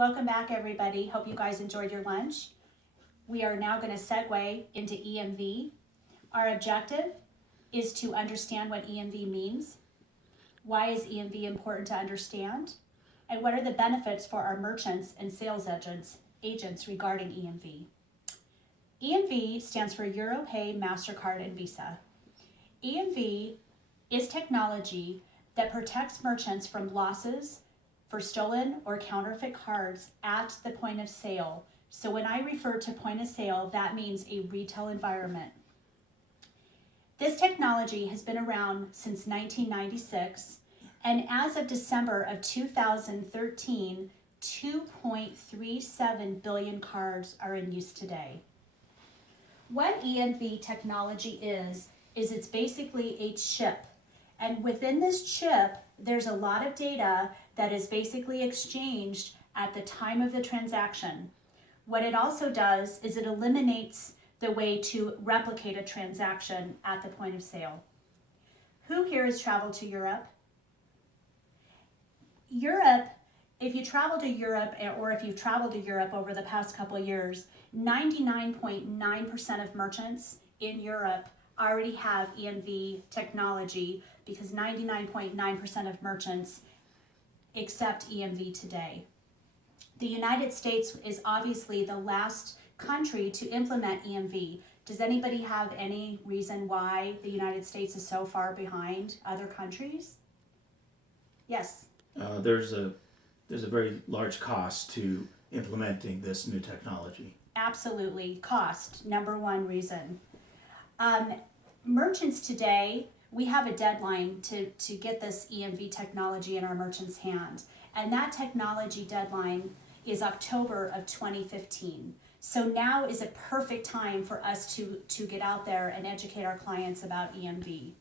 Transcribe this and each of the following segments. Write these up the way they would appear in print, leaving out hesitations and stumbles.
Welcome back, everybody. Hope you guys enjoyed your lunch. We are now going to segue into EMV. Our objective is to understand what EMV means. Why is EMV important to understand? And what are the benefits for our merchants and sales agents regarding EMV? EMV stands for EuroPay, MasterCard, and Visa. EMV is technology that protects merchants from losses for stolen or counterfeit cards at the point of sale. So when I refer to point of sale, that means a retail environment. This technology has been around since 1996, and as of December of 2013, 2.37 billion cards are in use today. What EMV technology is it's basically a chip. And within this chip, there's a lot of data that is basically exchanged at the time of the transaction. What it also does is it eliminates the way to replicate a transaction at the point of sale. Who here has traveled to Europe? If you travel to Europe, or if you've traveled to Europe over the past couple of years, 99.9% of merchants in Europe already have EMV technology because 99.9% of merchants accept EMV today. The United States is obviously the last country to implement EMV. Does anybody have any reason why the United States is so far behind other countries? Yes. There's a very large cost to implementing this new technology. Absolutely. Cost, number one reason. Merchants today, we have a deadline to get this EMV technology in our merchants' hands. And that technology deadline is October of 2015. So now is a perfect time for us to get out there and educate our clients about EMV.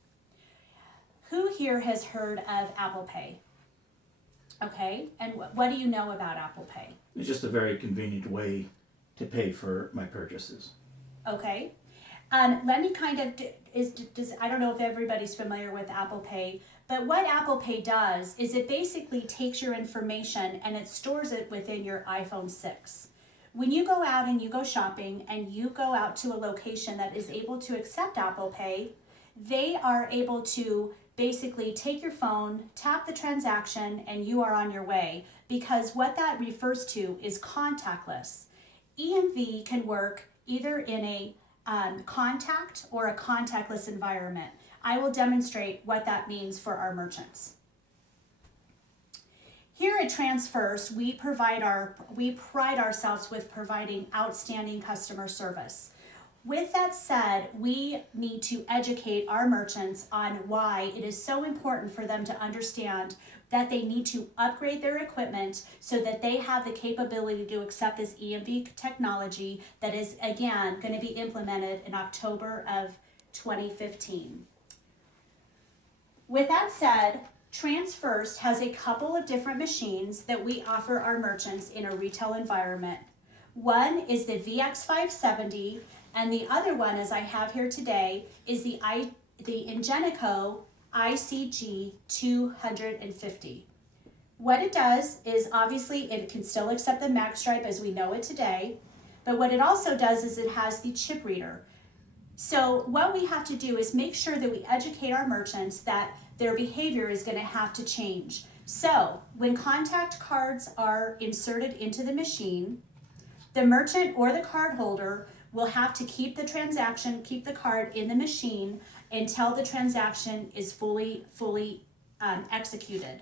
Who here has heard of Apple Pay? Okay, and what do you know about Apple Pay? It's just a very convenient way to pay for my purchases. Okay, let me kind of, I don't know if everybody's familiar with Apple Pay, but what Apple Pay does is it basically takes your information and it stores it within your iPhone 6. When you go out and you go shopping and you go out to a location that is able to accept Apple Pay, they are able to basically take your phone, tap the transaction, and you are on your way, because what that refers to is contactless. EMV can work either in a contact or a contactless environment. I will demonstrate what that means for our merchants. Here at TransFirst, we pride ourselves with providing outstanding customer service. With that said, we need to educate our merchants on why it is so important for them to understand that they need to upgrade their equipment so that they have the capability to accept this EMV technology that is, again, going to be implemented in October of 2015. With that said, TransFirst has a couple of different machines that we offer our merchants in a retail environment. One is the VX570, and the other one, as I have here today, is the Ingenico ICG 250. What it does is, obviously, it can still accept the magstripe as we know it today, but what it also does is it has the chip reader. So what we have to do is make sure that we educate our merchants that their behavior is going to have to change. So when contact cards are inserted into the machine, the merchant or the cardholder will have to keep the card in the machine until the transaction is fully executed.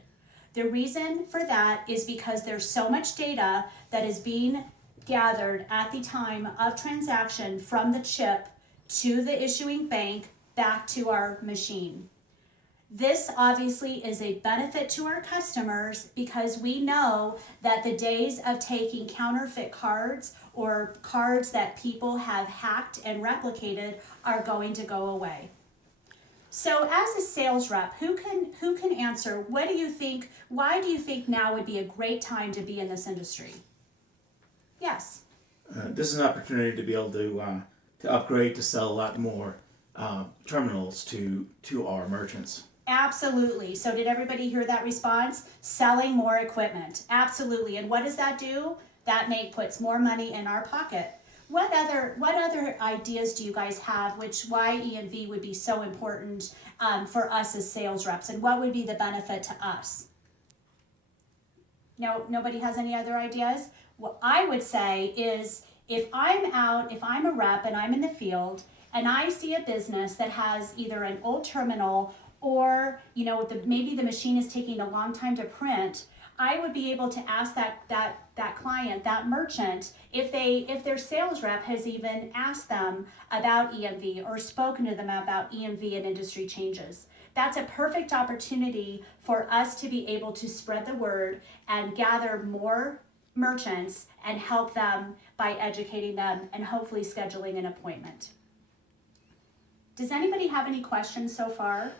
The reason for that is because there's so much data that is being gathered at the time of transaction from the chip to the issuing bank back to our machine. This obviously is a benefit to our customers because we know that the days of taking counterfeit cards or cards that people have hacked and replicated are going to go away. So as a sales rep, who can answer, what do you think, why do you think now would be a great time to be in this industry? Yes. This is an opportunity to be able to upgrade, to sell a lot more terminals to our merchants. Absolutely. So did everybody hear that response? Selling more equipment. Absolutely. And what does that do? That puts more money in our pocket. What other ideas do you guys have why EMV would be so important for us as sales reps, and what would be the benefit to us? No, nobody has any other ideas? What I would say is if I'm a rep and I'm in the field and I see a business that has either an old terminal or maybe the machine is taking a long time to print, I would be able to ask that client, that merchant, if their sales rep has even asked them about EMV or spoken to them about EMV and industry changes. That's a perfect opportunity for us to be able to spread the word and gather more merchants and help them by educating them and hopefully scheduling an appointment. Does anybody have any questions so far?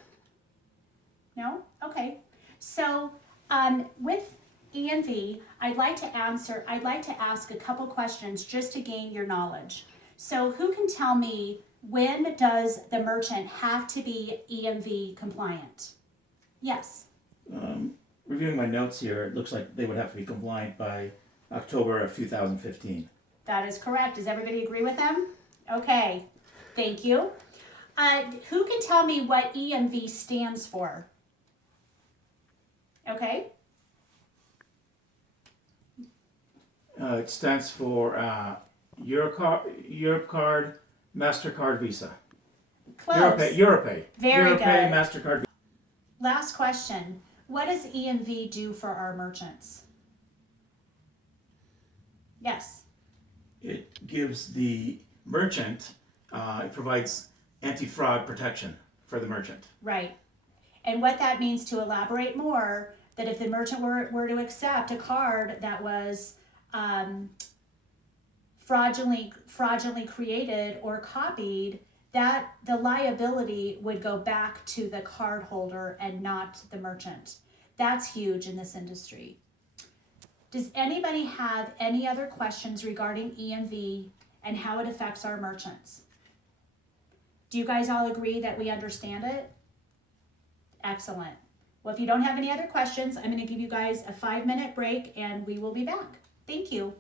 No? Okay. So with EMV, I'd like to ask a couple questions just to gain your knowledge. So who can tell me, when does the merchant have to be EMV compliant? Yes. Reviewing my notes here, it looks like they would have to be compliant by October of 2015. That is correct. Does everybody agree with them? Okay. Thank you. Who can tell me what EMV stands for? Okay. It stands for Europecard, MasterCard, Visa. Close. Europay. Very Europay, good. MasterCard. Last question. What does EMV do for our merchants? Yes. It gives the merchant, it provides anti-fraud protection for the merchant. Right. And what that means, to elaborate more, that if the merchant were to accept a card that was fraudulently created or copied, that the liability would go back to the card holder and not the merchant. That's huge in this industry. Does anybody have any other questions regarding EMV and how it affects our merchants? Do you guys all agree that we understand it? Excellent. Well, if you don't have any other questions, I'm going to give you guys a 5-minute break and we will be back. Thank you.